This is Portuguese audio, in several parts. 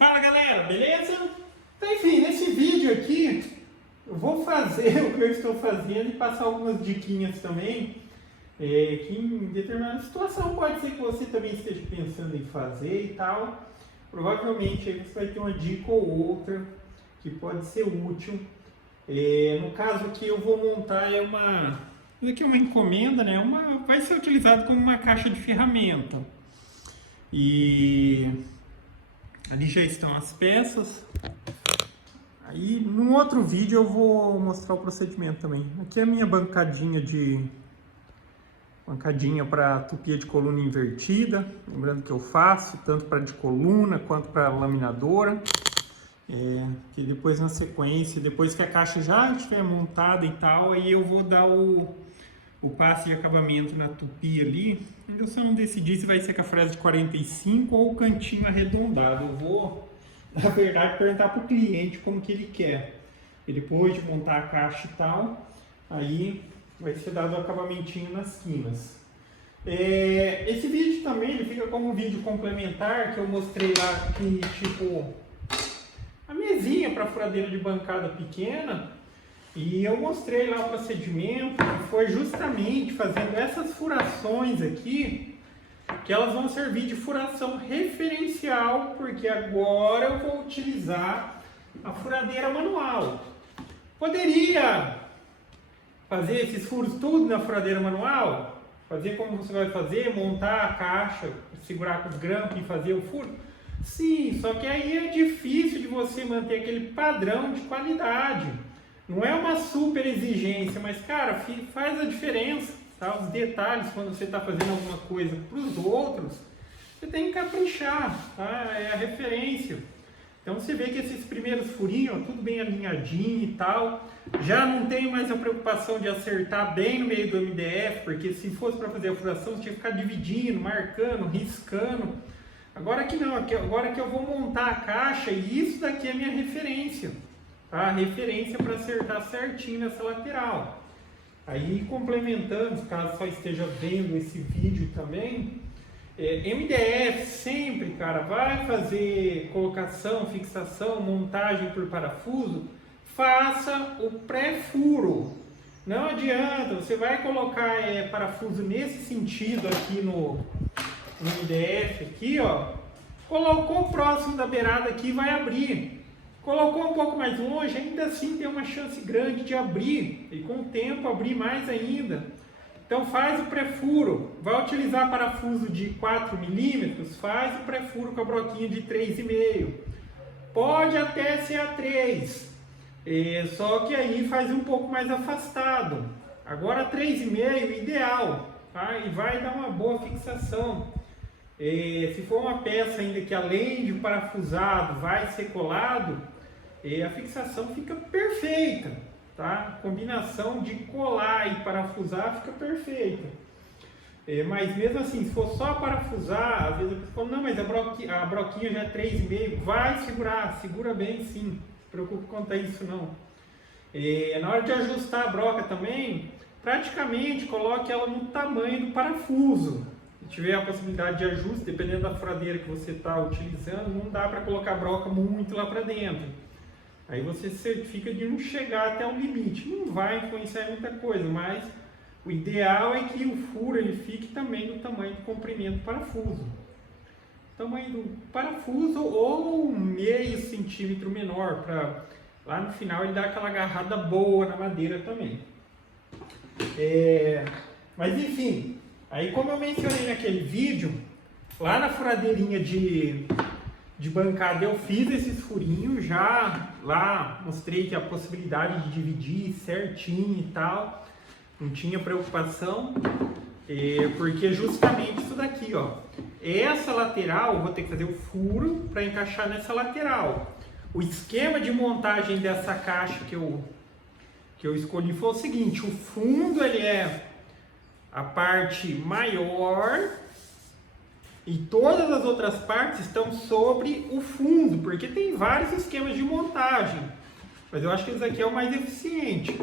Fala galera, beleza? Então, enfim, nesse vídeo aqui eu vou fazer o que eu estou fazendo e passar algumas diquinhas também que em determinada situação pode ser que você também esteja pensando em fazer e tal. Provavelmente aí você vai ter uma dica ou outra que pode ser útil. No caso aqui eu vou montar isso aqui é uma encomenda, né? Vai ser utilizado como uma caixa de ferramenta. E ali já estão as peças. Aí, num outro vídeo eu vou mostrar o procedimento também. Aqui é a minha bancadinha para tupia de coluna invertida. Lembrando que eu faço tanto para de coluna quanto para laminadora. Que depois na sequência, depois que a caixa já estiver montada e tal, aí eu vou dar o passe de acabamento na tupia ali. Ainda só não decidi se vai ser com a frase de 45 ou o cantinho arredondado. Eu vou, na verdade, perguntar para o cliente como que ele quer. E depois de montar a caixa e tal, aí vai ser dado o acabamentinho nas quinas. Esse vídeo também ele fica como um vídeo complementar que eu mostrei lá que, tipo, a mesinha para furadeira de bancada pequena. E eu mostrei lá o procedimento, que foi justamente fazendo essas furações aqui, que elas vão servir de furação referencial, porque agora eu vou utilizar a furadeira manual. Poderia fazer esses furos tudo na furadeira manual? Fazer como você vai fazer, montar a caixa, segurar com os grampos e fazer o furo? Sim, só que aí é difícil de você manter aquele padrão de qualidade. Não é uma super exigência, mas, cara, faz a diferença, tá? Os detalhes, quando você está fazendo alguma coisa para os outros, você tem que caprichar, tá? É a referência. Então, você vê que esses primeiros furinhos, tudo bem alinhadinho e tal, já não tem mais a preocupação de acertar bem no meio do MDF, porque se fosse para fazer a furação, você tinha que ficar dividindo, marcando, riscando. Agora que não, agora que eu vou montar a caixa, e isso daqui é a minha referência. A referência para acertar certinho nessa lateral. Aí complementando, caso só esteja vendo esse vídeo também, MDF sempre, cara, vai fazer colocação, fixação, montagem por parafuso, faça o pré-furo. Não adianta, você vai colocar parafuso nesse sentido aqui no MDF, aqui, ó, colocou próximo da beirada aqui, vai abrir. Colocou um pouco mais longe, ainda assim tem uma chance grande de abrir, e com o tempo abrir mais ainda. Então faz o pré-furo, vai utilizar parafuso de 4 milímetros, faz o pré-furo com a broquinha de 3,5. Pode até ser a 3, só que aí faz um pouco mais afastado. Agora 3,5 ideal, tá? E vai dar uma boa fixação. Se for uma peça ainda que além de parafusado vai ser colado, a fixação fica perfeita, tá? A combinação de colar e parafusar fica perfeita. Mas mesmo assim, se for só parafusar, às vezes a pessoa fala, não, mas a broquinha já é 3,5, vai segurar, segura bem sim, não se preocupe quanto a isso não. Na hora de ajustar a broca também, praticamente coloque ela no tamanho do parafuso. Se tiver a possibilidade de ajuste, dependendo da furadeira que você está utilizando, não dá para colocar a broca muito lá para dentro. Aí você certifica de não chegar até o limite. Não vai influenciar muita coisa, mas o ideal é que o furo ele fique também no tamanho do comprimento do parafuso. Tamanho do parafuso ou meio centímetro menor, para lá no final ele dar aquela agarrada boa na madeira também. Mas enfim... Aí, como eu mencionei naquele vídeo, lá na furadeirinha de bancada eu fiz esses furinhos, já lá mostrei que a possibilidade de dividir certinho e tal, não tinha preocupação, porque justamente isso daqui, ó, essa lateral eu vou ter que fazer o furo para encaixar nessa lateral. O esquema de montagem dessa caixa que eu escolhi foi o seguinte: o fundo ele é a parte maior e todas as outras partes estão sobre o fundo, porque tem vários esquemas de montagem, mas eu acho que esse aqui é o mais eficiente.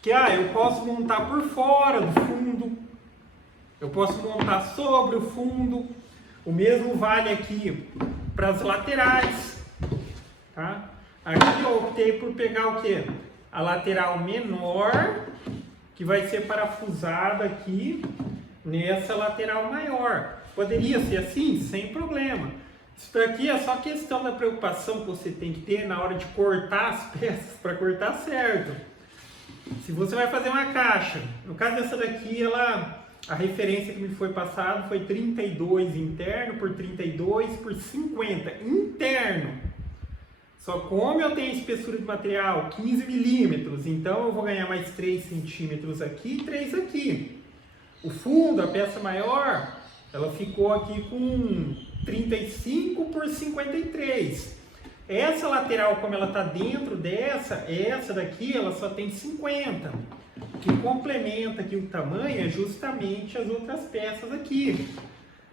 Que eu posso montar por fora do fundo, eu posso montar sobre o fundo. O mesmo vale aqui para as laterais, tá? Aqui eu optei por pegar o que? A lateral menor, que vai ser parafusada aqui nessa lateral maior. Poderia ser assim? Sem problema. Isso daqui é só questão da preocupação que você tem que ter na hora de cortar as peças, para cortar certo. Se você vai fazer uma caixa, no caso dessa daqui, a referência que me foi passada foi 32 interno por 32 por 50 interno. Só como eu tenho espessura de material 15 milímetros, então eu vou ganhar mais 3 centímetros aqui e 3 aqui. O fundo, a peça maior, ela ficou aqui com 35 por 53. Essa lateral, como ela está dentro essa daqui, ela só tem 50. O que complementa aqui o tamanho é justamente as outras peças aqui.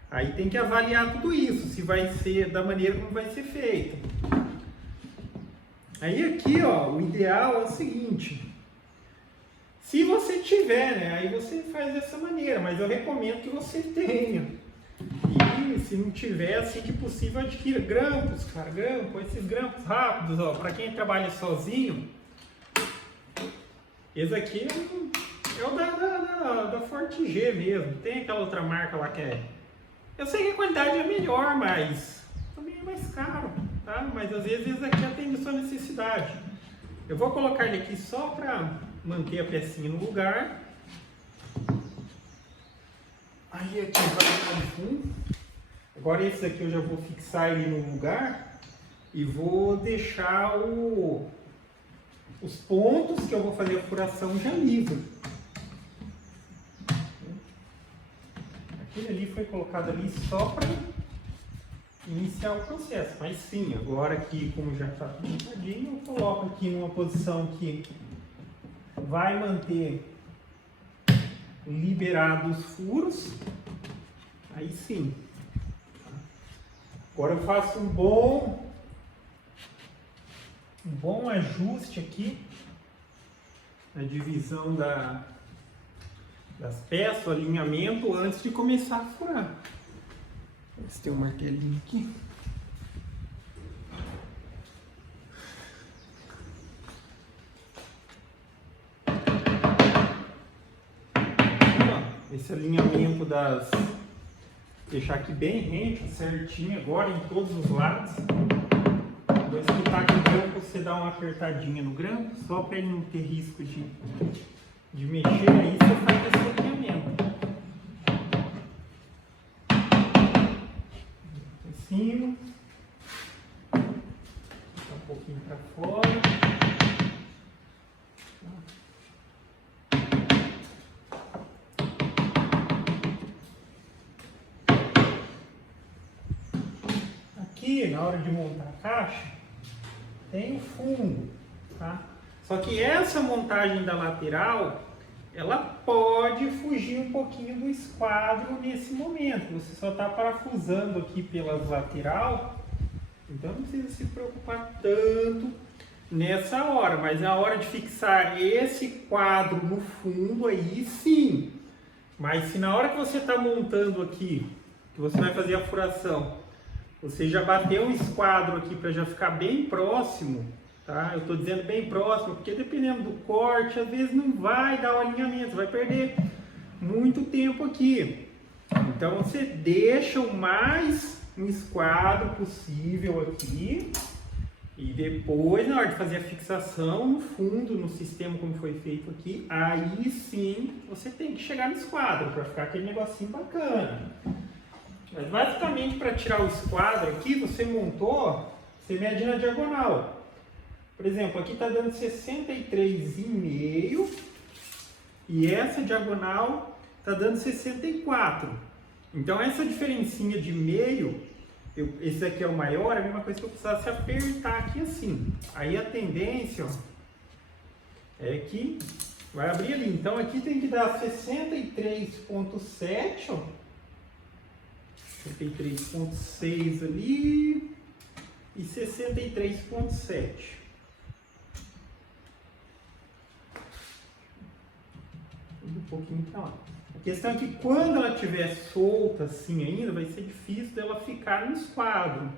Aí tem que avaliar tudo isso, se vai ser da maneira como vai ser feito. Aí aqui, ó, o ideal é o seguinte. Se você tiver, né, aí você faz dessa maneira, mas eu recomendo que você tenha. E se não tiver, assim que possível, adquira grampos, cara, esses grampos rápidos, ó, para quem trabalha sozinho. Esse aqui é o da Forte G mesmo, tem aquela outra marca lá que é... Eu sei que a qualidade é melhor, mas também é mais caro, tá? Mas às vezes esse aqui atende a sua necessidade. Eu vou colocar ele aqui só para manter a pecinha no lugar. Aí aqui vai no fundo. Agora esse aqui eu já vou fixar ele no lugar e vou deixar os pontos que eu vou fazer a furação já livre. Aquele ali foi colocado ali só para iniciar o processo, mas sim, agora aqui como já está montadinho, eu coloco aqui numa posição que vai manter liberados os furos, aí sim. Agora eu faço um bom ajuste aqui na divisão das peças, o alinhamento antes de começar a furar. Vou ver se tem um martelinho aqui. Esse alinhamento deixar aqui bem rente, certinho agora em todos os lados. Vou escutar com o grampo, você dá uma apertadinha no grampo, só para ele não ter risco de mexer, aí você faz esse alinhamento. Em cima, um pouquinho para fora. Aqui, na hora de montar a caixa, tem o fundo, tá? Só que essa montagem da lateral, ela pode fugir um pouquinho do esquadro nesse momento. Você só está parafusando aqui pelas lateral, então não precisa se preocupar tanto nessa hora. Mas na hora de fixar esse quadro no fundo, aí sim. Mas se na hora que você está montando aqui, que você vai fazer a furação, você já bateu um esquadro aqui para já ficar bem próximo, tá? Eu estou dizendo bem próximo, porque dependendo do corte, às vezes não vai dar o alinhamento, vai perder muito tempo aqui. Então você deixa o mais um esquadro possível aqui e depois, na hora de fazer a fixação no fundo, no sistema como foi feito aqui, aí sim você tem que chegar no esquadro para ficar aquele negocinho bacana. Mas basicamente para tirar o esquadro aqui, você montou, você mede na diagonal. Por exemplo, aqui está dando 63,5 e essa diagonal está dando 64. Então essa diferencinha de meio, esse aqui é o maior, é a mesma coisa que eu precisasse apertar aqui assim. Aí a tendência, ó, é que vai abrir ali. Então aqui tem que dar 63,7, ó. 63,6 ali e 63,7. Um pouquinho para lá. A questão é que quando ela estiver solta assim ainda, vai ser difícil dela ficar no esquadro.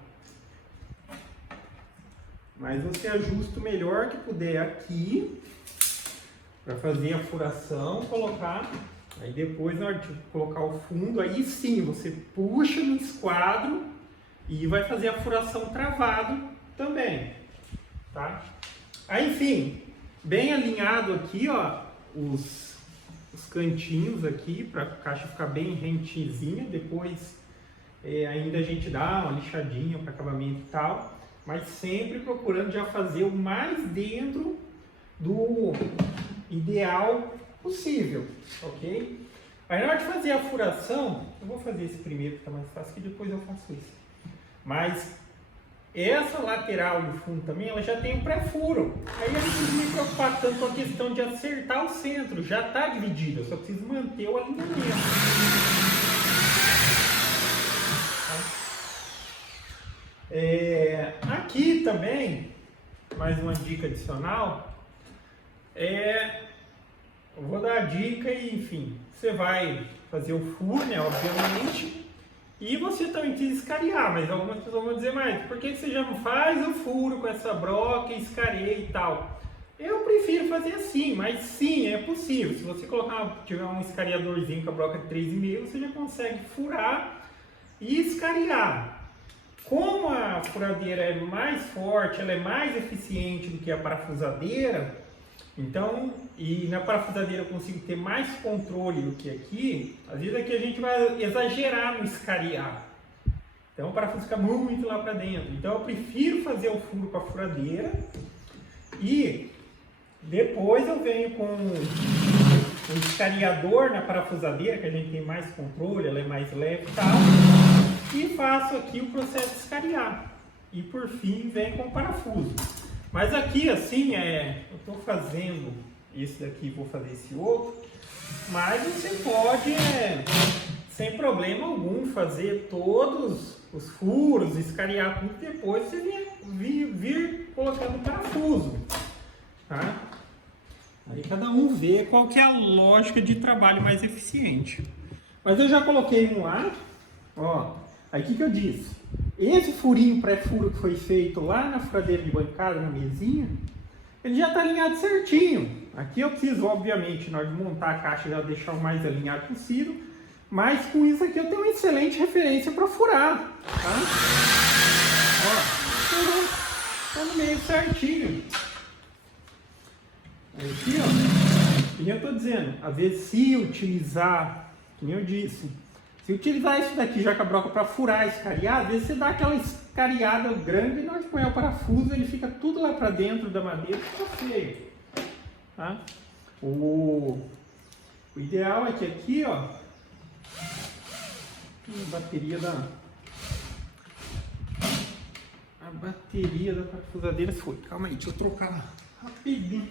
Mas você ajusta o melhor que puder aqui para fazer a furação, colocar. Aí depois, na hora de colocar o fundo, aí sim você puxa no esquadro e vai fazer a furação travado também, tá? Aí, enfim, bem alinhado aqui, ó, os cantinhos aqui para a caixa ficar bem rentezinha. Depois ainda a gente dá uma lixadinha para acabamento e tal, mas sempre procurando já fazer o mais dentro do ideal possível, ok? Aí na hora de fazer a furação, eu vou fazer esse primeiro que está mais fácil, que depois eu faço isso. Mas essa lateral e o fundo também, ela já tem um pré-furo. Aí eu não preciso me preocupar tanto com a questão de acertar o centro, já está dividido, eu só preciso manter o alinhamento. Aqui também, mais uma dica adicional, eu vou dar a dica e, enfim, você vai fazer o furo, né, obviamente, e você também quis escariar, mas algumas pessoas vão dizer, mas por que você já não faz o furo com essa broca e escareia e tal? Eu prefiro fazer assim, mas sim, é possível. Se você tiver um escariadorzinho com a broca de 3,5, você já consegue furar e escariar. Como a furadeira é mais forte, ela é mais eficiente do que a parafusadeira, então, e na parafusadeira eu consigo ter mais controle do que aqui, às vezes aqui a gente vai exagerar no escariar. Então o parafuso fica muito lá para dentro. Então eu prefiro fazer o furo com a furadeira e depois eu venho com o escariador na parafusadeira, que a gente tem mais controle, ela é mais leve e tal, e faço aqui o processo de escariar. E por fim vem com o parafuso. Mas aqui assim, eu estou fazendo esse daqui, vou fazer esse outro, mas você pode, sem problema algum, fazer todos os furos, escariar tudo, depois você vir colocando parafuso, tá? Aí cada um vê qual que é a lógica de trabalho mais eficiente. Mas eu já coloquei um lá, ó, aí o que eu disse? Esse furinho pré-furo que foi feito lá na furadeira de bancada, na mesinha, ele já está alinhado certinho. Aqui eu preciso, obviamente, na hora de montar a caixa, já deixar o mais alinhado possível, mas com isso aqui eu tenho uma excelente referência para furar, tá? Ó, tá no meio certinho. Aqui, ó, que nem eu estou dizendo, às vezes se utilizar, que nem eu disse, se utilizar isso daqui já com a broca para furar, escariar, às vezes você dá aquela escariada grande e na hora de pôr o parafuso ele fica tudo lá para dentro da madeira, fica feio, tá? O ideal é que aqui, ó, a bateria da parafusadeira foi. Calma aí, deixa eu trocar rapidinho.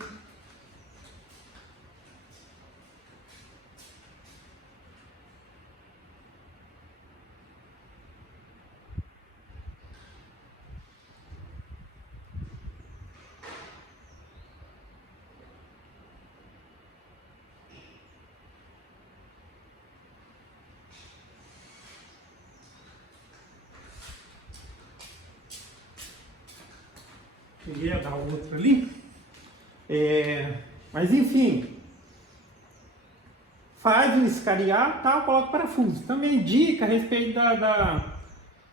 Cheguei a dar outro ali. Mas enfim, faz o escariar, tá? Coloca parafuso. Também dica a respeito da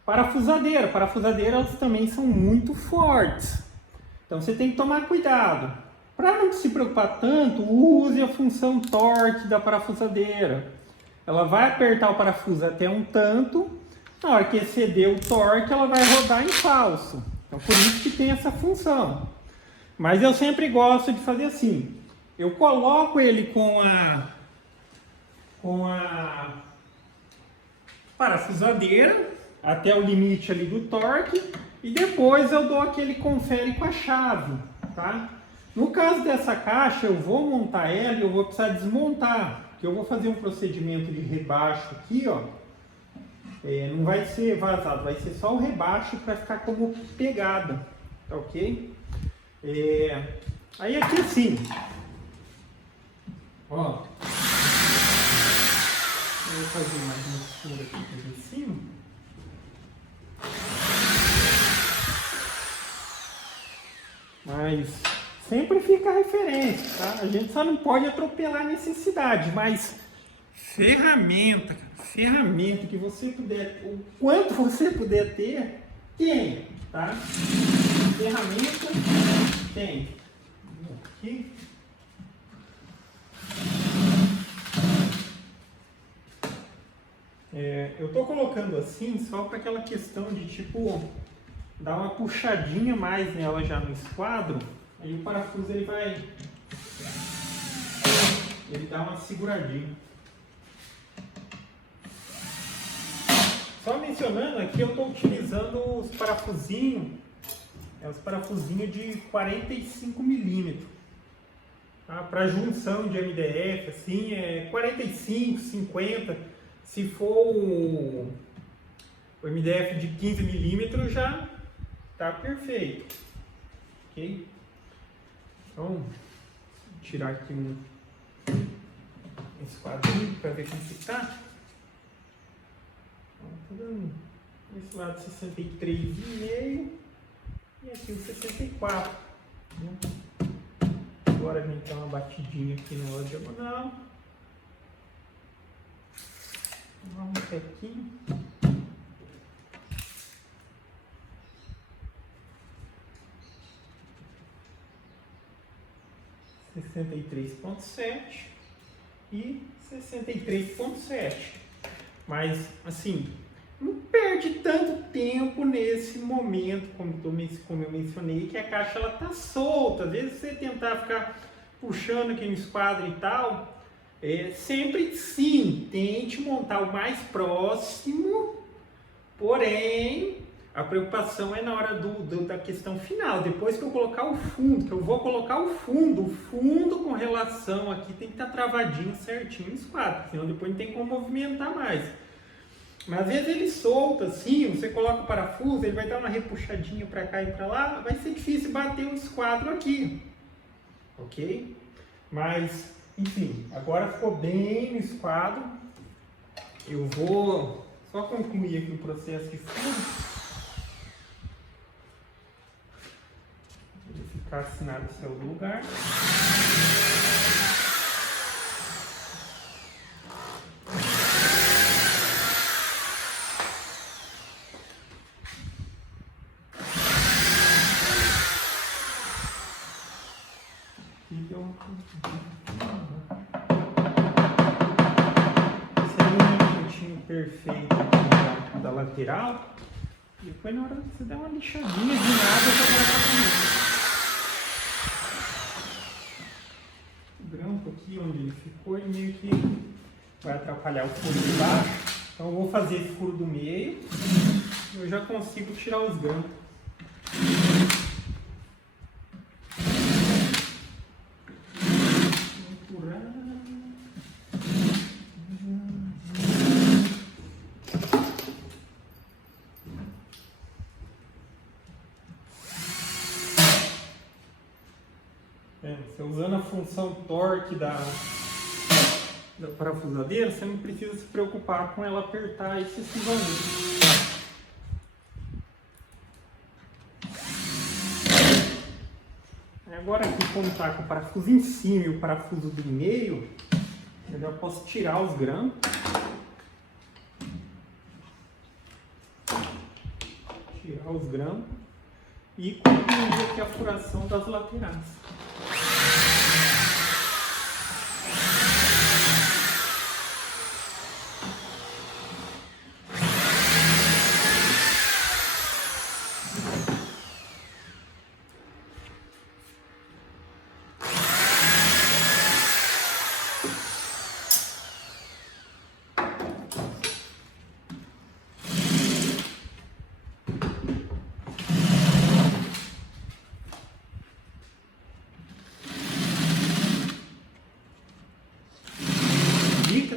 parafusadeira. Parafusadeiras também são muito fortes. Então você tem que tomar cuidado. Para não se preocupar tanto, use a função torque da parafusadeira. Ela vai apertar o parafuso até um tanto. Na hora que exceder o torque, ela vai rodar em falso. Então, por isso que tem essa função. Mas eu sempre gosto de fazer assim. Eu coloco ele com a parafusadeira até o limite ali do torque e depois eu dou aquele confere com a chave, tá? No caso dessa caixa, eu vou montar ela e eu vou precisar desmontar, porque eu vou fazer um procedimento de rebaixo aqui, ó. Não vai ser vazado, vai ser só o rebaixo para ficar como pegada, tá ok? Aí aqui assim, ó, eu vou fazer mais uma fura aqui em cima. Mas sempre fica a referência, tá? A gente só não pode atropelar a necessidade, mas ferramenta, cara, ferramenta que você puder, o quanto você puder ter, tem, tá? Ferramenta tem. Aqui. Eu tô colocando assim só para aquela questão de tipo dar uma puxadinha mais nela já no esquadro, aí o parafuso ele dá uma seguradinha. Só mencionando aqui, eu estou utilizando os parafusinhos de 45 milímetros, tá? Para junção de MDF, assim, 45, 50. Se for o MDF de 15 milímetros, já tá perfeito, ok? Então, vou tirar aqui esse quadrinho para ver como que tá. Esse lado 63,5 e aqui o 64. Né? Agora a gente dá uma batidinha aqui na outra diagonal. Vamos até aqui. (63,7) e 63,7. Mas assim, não perde tanto tempo nesse momento, como eu mencionei, que a caixa ela tá solta. Às vezes você tentar ficar puxando aqui no esquadro e tal, sempre sim, tente montar o mais próximo, porém a preocupação é na hora da questão final, depois que eu colocar o fundo, que eu vou colocar o fundo com relação aqui tem que estar travadinho certinho no esquadro, senão depois não tem como movimentar mais. Mas às vezes ele solta assim, você coloca o parafuso, ele vai dar uma repuxadinha para cá e para lá, vai ser difícil bater o esquadro aqui, ok? Mas, enfim, agora ficou bem no esquadro, eu vou só concluir aqui o processo de fundo. Verificar assinado o seu lugar. Esse aí é um cantinho perfeito aqui da lateral. E depois na hora que você dá uma lixadinha de nada, já vai estar o grampo aqui onde ele ficou, ele meio que vai atrapalhar o furo de baixo. Então eu vou fazer esse furo do meio e eu já consigo tirar os grampos. Você usando a função torque da parafusadeira, você não precisa se preocupar com ela apertar excessivamente. Agora aqui, como está com o parafuso em cima e o parafuso do meio, eu já posso tirar os grampos. Tirar os grampos e concluir aqui a furação das laterais.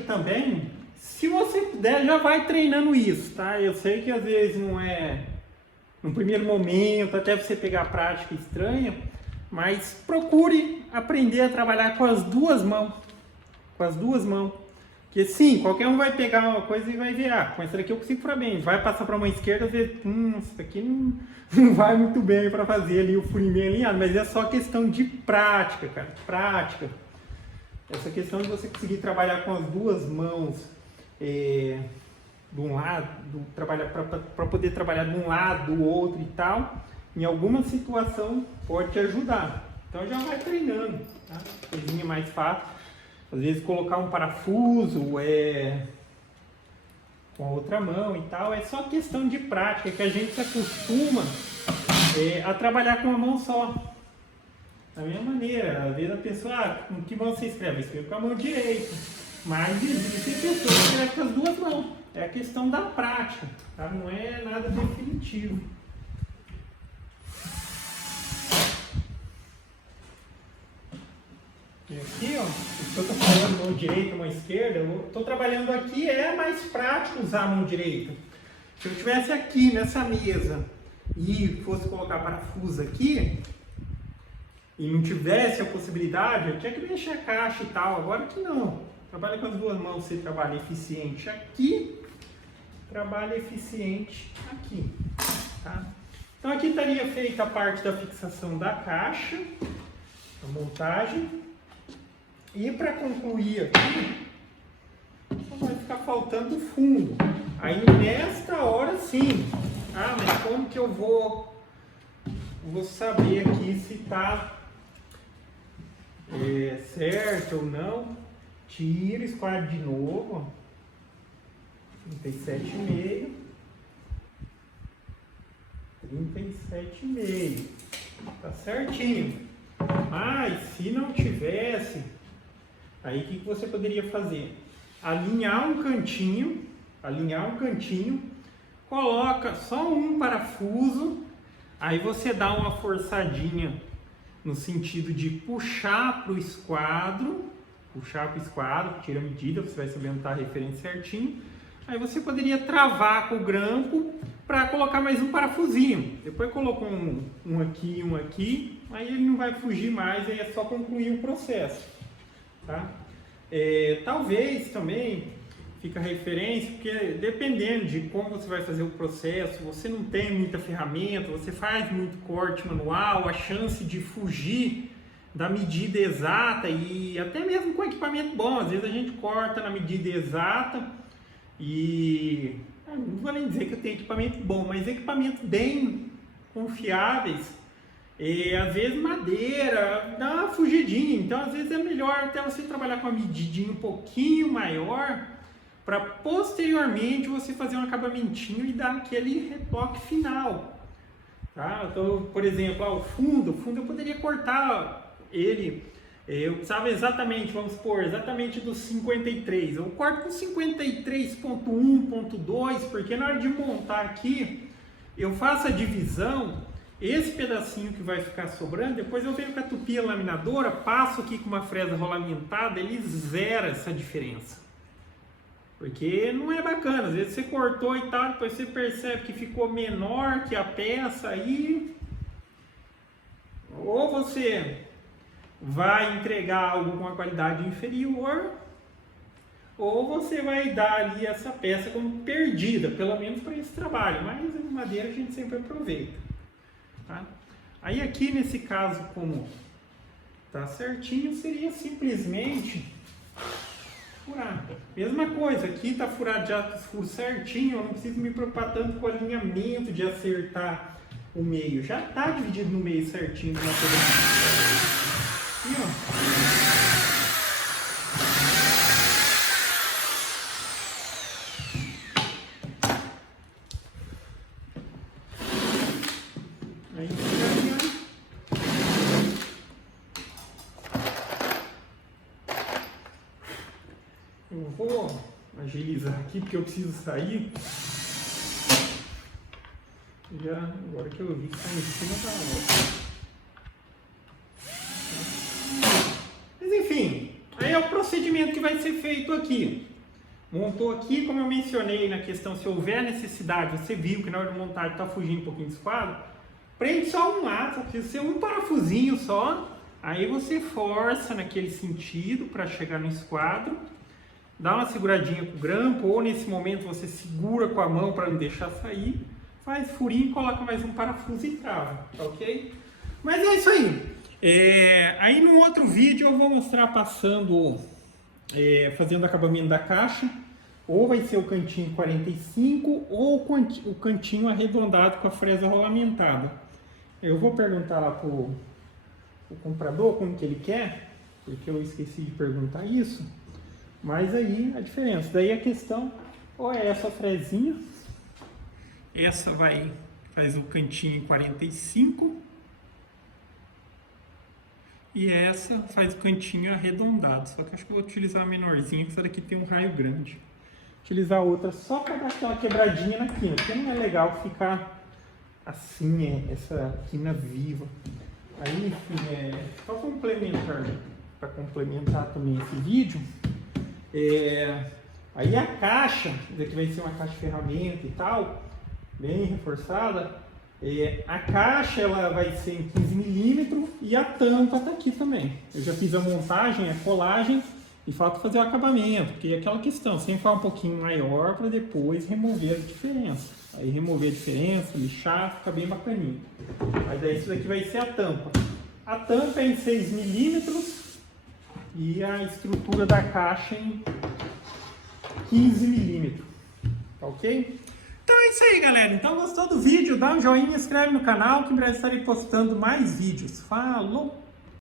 Também, se você puder, já vai treinando isso, tá? Eu sei que às vezes não é no primeiro momento, até você pegar a prática estranha, mas procure aprender a trabalhar com as duas mãos, Porque sim, qualquer um vai pegar uma coisa e vai ver, com essa daqui eu consigo furar bem. Vai passar para a mão esquerda e ver, isso aqui não vai muito bem para fazer ali o furinho bem alinhado, mas é só questão de prática, cara, prática. Essa questão de você conseguir trabalhar com as duas mãos, de um lado, trabalhar para poder trabalhar de um lado, do outro e tal, em alguma situação pode te ajudar. Então já vai treinando, tá? Coisinha mais fácil. Às vezes colocar um parafuso com a outra mão e tal, é só questão de prática, que a gente se acostuma a trabalhar com uma mão só. Da mesma maneira, às vezes a pessoa, com que mão você escreve? Escreve com a mão direita, mas existem pessoas que escrevem com as duas mãos. É a questão da prática, tá? Não é nada definitivo. E aqui, ó, eu estou falando mão direita, mão esquerda, eu estou trabalhando aqui, é mais prático usar a mão direita. Se eu estivesse aqui nessa mesa e fosse colocar parafuso aqui, e não tivesse a possibilidade, eu tinha que mexer a caixa e tal. Agora que não, trabalha com as duas mãos, você trabalha eficiente aqui, trabalha eficiente aqui, tá? Então aqui estaria feita a parte da fixação da caixa, a montagem. E para concluir aqui, vai ficar faltando o fundo. Aí nesta hora sim, mas como que eu vou saber aqui se está certo ou não? Tira, esquadra de novo, ó. 37,5. 37,5. Tá certinho. Mas se não tivesse, aí o que você poderia fazer? Alinhar um cantinho, coloca só um parafuso, aí você dá uma forçadinha no sentido de puxar para o esquadro, tira a medida, você vai saber onde está a referência certinho. Aí você poderia travar com o grampo para colocar mais um parafusinho. Depois colocou um aqui, aí ele não vai fugir mais, aí é só concluir o processo. Tá? Talvez também fica a referência, porque dependendo de como você vai fazer o processo, você não tem muita ferramenta, você faz muito corte manual, a chance de fugir da medida exata, e até mesmo com equipamento bom, às vezes a gente corta na medida exata e não vou nem dizer que eu tenho equipamento bom, mas equipamentos bem confiáveis. Às vezes madeira dá uma fugidinha, então às vezes é melhor até você trabalhar com uma medidinha um pouquinho maior para posteriormente você fazer um acabamentinho e dar aquele retoque final, tá? Então, por exemplo, o fundo eu poderia cortar ele, eu precisava exatamente, vamos supor, exatamente dos 53, eu corto com 53.1.2, porque na hora de montar aqui eu faço a divisão. Esse pedacinho que vai ficar sobrando, depois eu venho com a tupia laminadora, passo aqui com uma fresa rolamentada, ele zera essa diferença. Porque não é bacana, às vezes você cortou e tal, depois você percebe que ficou menor que a peça aí. Ou você vai entregar algo com uma qualidade inferior, ou você vai dar ali essa peça como perdida, pelo menos para esse trabalho, mas em madeira a gente sempre aproveita. Tá? Aí aqui nesse caso, como tá certinho, seria simplesmente furar. Mesma coisa, aqui tá furado, já furo certinho, eu não preciso me preocupar tanto com o alinhamento de acertar o meio, já tá dividido no meio certinho na toda. Aqui, ó. Eu vou agilizar aqui porque eu preciso sair. Agora que eu vi que está em cima da hora. Mas enfim, aí é o procedimento que vai ser feito aqui. Montou aqui, como eu mencionei na questão, se houver necessidade, você viu que na hora de montar está fugindo um pouquinho do esquadro, prende só um lado, só precisa ser um parafusinho só. Aí você força naquele sentido para chegar no esquadro. dá uma seguradinha com o grampo, ou nesse momento você segura com a mão para não deixar sair, faz furinho, coloca mais um parafuso e trava, tá ok? Mas é isso aí. Aí no outro vídeo eu vou mostrar passando, fazendo acabamento da caixa, ou vai ser o cantinho 45 ou o cantinho arredondado com a fresa rolamentada. Eu vou perguntar lá pro comprador como que ele quer, porque eu esqueci de perguntar isso. Mas aí a diferença, daí a questão, ou é essa fresinha, essa faz o cantinho em 45 e essa faz o cantinho arredondado. Só que acho que eu vou utilizar a menorzinha, que essa daqui tem um raio grande. Utilizar a outra só para dar aquela quebradinha na quina, porque não é legal ficar assim, essa quina viva. Aí, enfim, só complementar, para complementar também esse vídeo, aí a caixa, daqui vai ser uma caixa de ferramenta e tal, bem reforçada. A caixa ela vai ser em 15 mm e a tampa tá aqui também. Eu já fiz a montagem, a colagem e falta fazer o acabamento, porque é aquela questão, sempre faz um pouquinho maior para depois remover a diferença. Aí remover a diferença, lixar, fica bem bacaninho. Aí daí isso daqui vai ser a tampa. A tampa é em 6 mm e a estrutura da caixa em 15 mm. Tá ok? Então é isso aí, galera. Então gostou do vídeo? Dá um joinha, inscreve no canal que em breve estarei postando mais vídeos. Falou!